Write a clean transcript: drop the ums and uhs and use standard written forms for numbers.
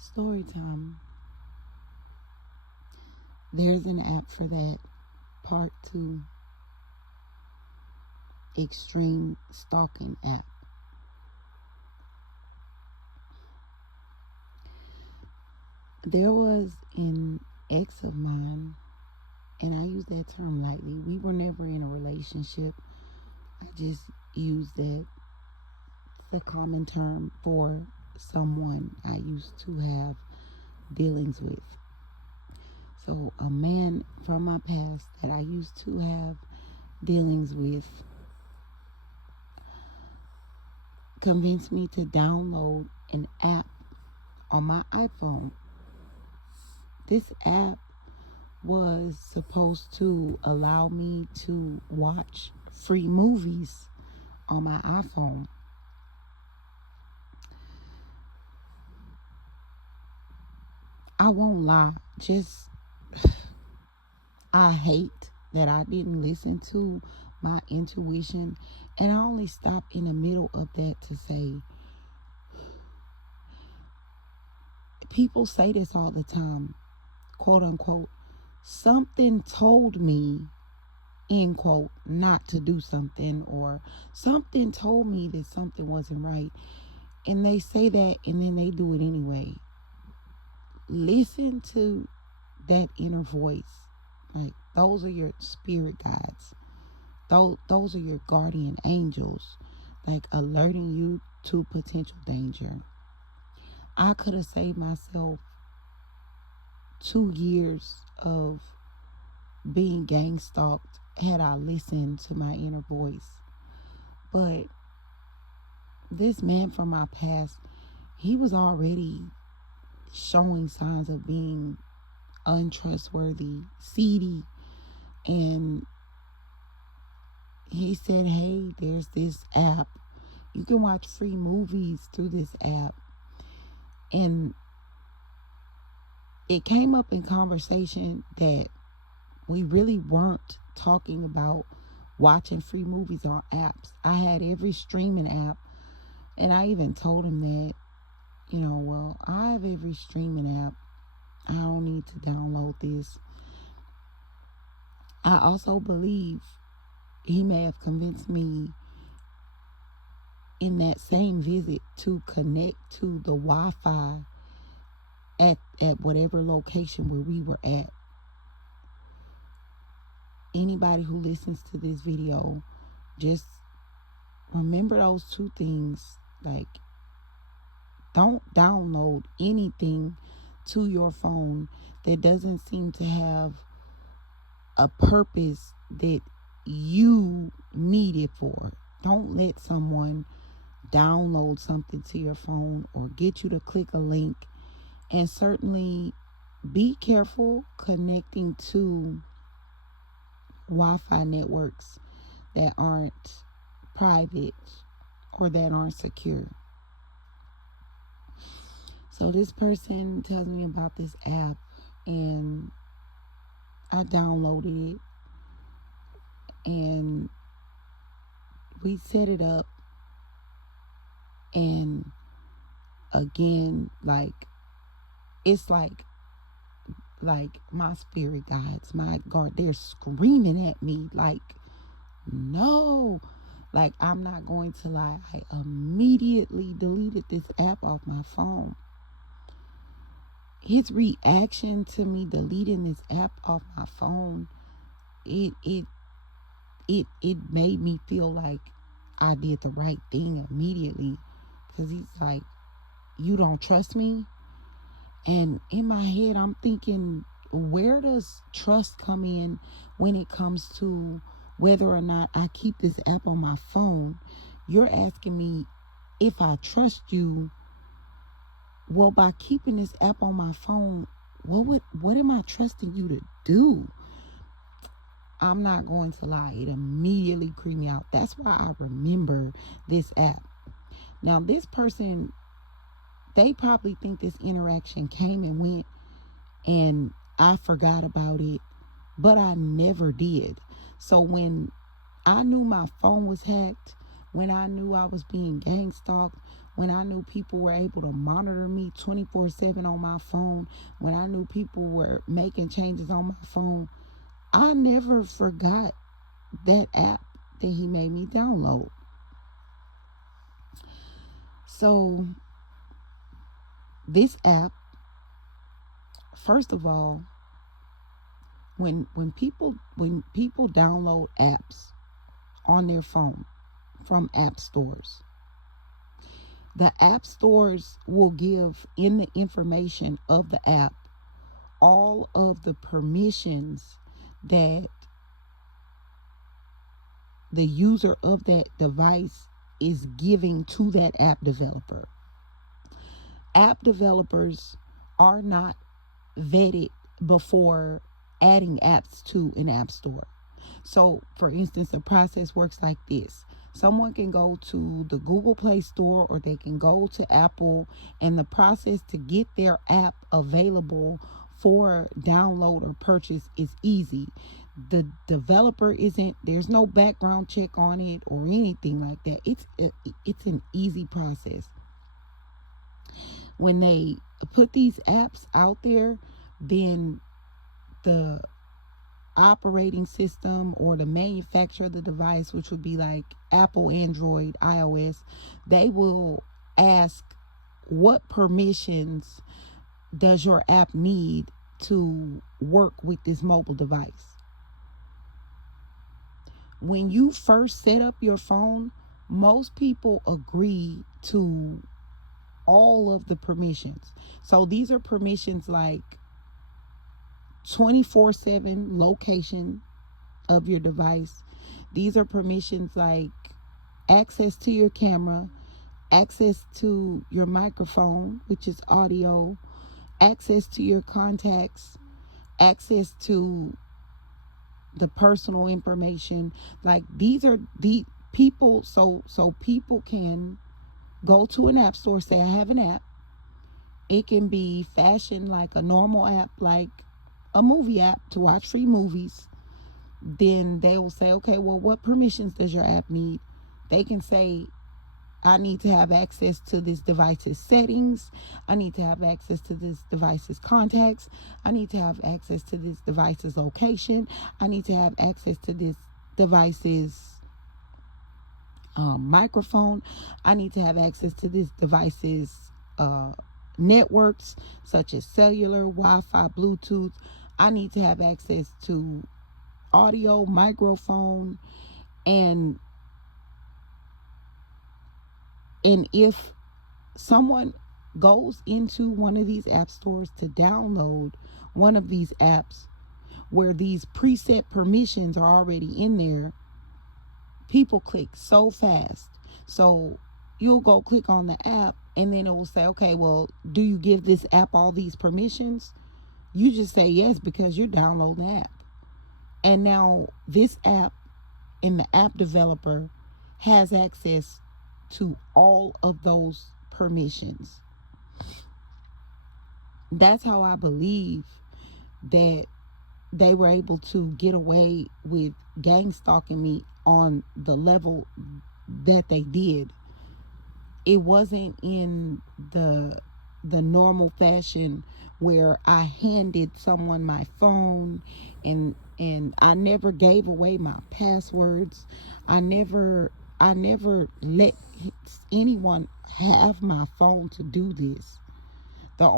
Story time. There's an app for that. Part 2. Extreme Stalking App. There was an ex of mine, and I use that term lightly. We were never in a relationship. I just use that. It's a common term for someone I used to have dealings with. So, a man from my past that I used to have dealings with convinced me to download an app on my iPhone. This app was supposed to allow me to watch free movies on my iPhone. I won't lie, I hate that I didn't listen to my intuition, and I only stopped in the middle of that to say, people say this all the time, quote unquote, something told me, end quote, not to do something, or something told me that something wasn't right. And they say that and then they do it anyway. Listen to that inner voice. Like, those are your spirit guides. Those are your guardian angels, like alerting you to potential danger. I could have saved myself 2 years of being gang stalked had I listened to my inner voice. But this man from my past, he was already showing signs of being untrustworthy, seedy, and he said, hey, there's this app. You can watch free movies through this app. And it came up in conversation that we really weren't talking about watching free movies on apps. I had every streaming app, and I even told him that, well, I have every streaming app. I don't need to download this. I also believe he may have convinced me in that same visit to connect to the Wi-Fi at whatever location where we were at. Anybody who listens to this video, just remember those two things. Like, don't download anything to your phone that doesn't seem to have a purpose that you need it for. Don't let someone download something to your phone or get you to click a link. And certainly be careful connecting to Wi-Fi networks that aren't private or that aren't secure. So this person tells me about this app, and I downloaded it, and we set it up, and again, it's like my spirit guides, my guard, they're screaming at me like, no. Like, I'm not going to lie, I immediately deleted this app off my phone. His reaction to me deleting this app off my phone, it made me feel like I did the right thing immediately, because he's like, you don't trust me? And in my head, I'm thinking, where does trust come in when it comes to whether or not I keep this app on my phone? You're asking me if I trust you. Well, by keeping this app on my phone, what am I trusting you to do? I'm not going to lie, it immediately creeped me out. That's why I remember this app. Now, this person, they probably think this interaction came and went and I forgot about it, but I never did. So when I knew my phone was hacked, when I knew I was being gang stalked, when I knew people were able to monitor me 24/7 on my phone, when I knew people were making changes on my phone, I never forgot that app that he made me download. So this app, first of all, when people download apps on their phone from app stores, the app stores will give in the information of the app all of the permissions that the user of that device is giving to that app developer. App developers are not vetted before adding apps to an app store. So, for instance, the process works like this. Someone can go to the Google Play Store or they can go to Apple, and the process to get their app available for download or purchase is easy. The developer there's no background check on it or anything like that. It's an easy process. When they put these apps out there, then the operating system or the manufacturer of the device, which would be like Apple, Android, iOS, they will ask, what permissions does your app need to work with this mobile device? When you first set up your phone, most people agree to all of the permissions. So these are permissions like 24/7 location of your device. These are permissions like access to your camera, access to your microphone, which is audio, access to your contacts, access to the personal information. Like these are the people, so people can go to an app store, say I have an app. It can be fashioned like a normal app, like a movie app to watch free movies. Then they will say, okay, well, what permissions does your app need? They can say, I need to have access to this device's settings. I need to have access to this device's contacts. I need to have access to this device's location. I need to have access to this device's microphone. I need to have access to this device's networks, such as cellular, Wi-Fi, Bluetooth. I need to have access to audio, microphone, and if someone goes into one of these app stores to download one of these apps where these preset permissions are already in there, people click so fast. So you'll go click on the app and then it will say, okay, well, do you give this app all these permissions? You just say yes because you're downloading the app. And now this app and the app developer has access to all of those permissions. That's how I believe that they were able to get away with gang stalking me on the level that they did. It wasn't in the normal fashion where I handed someone my phone and I never gave away my passwords. I never let anyone have my phone to do this. The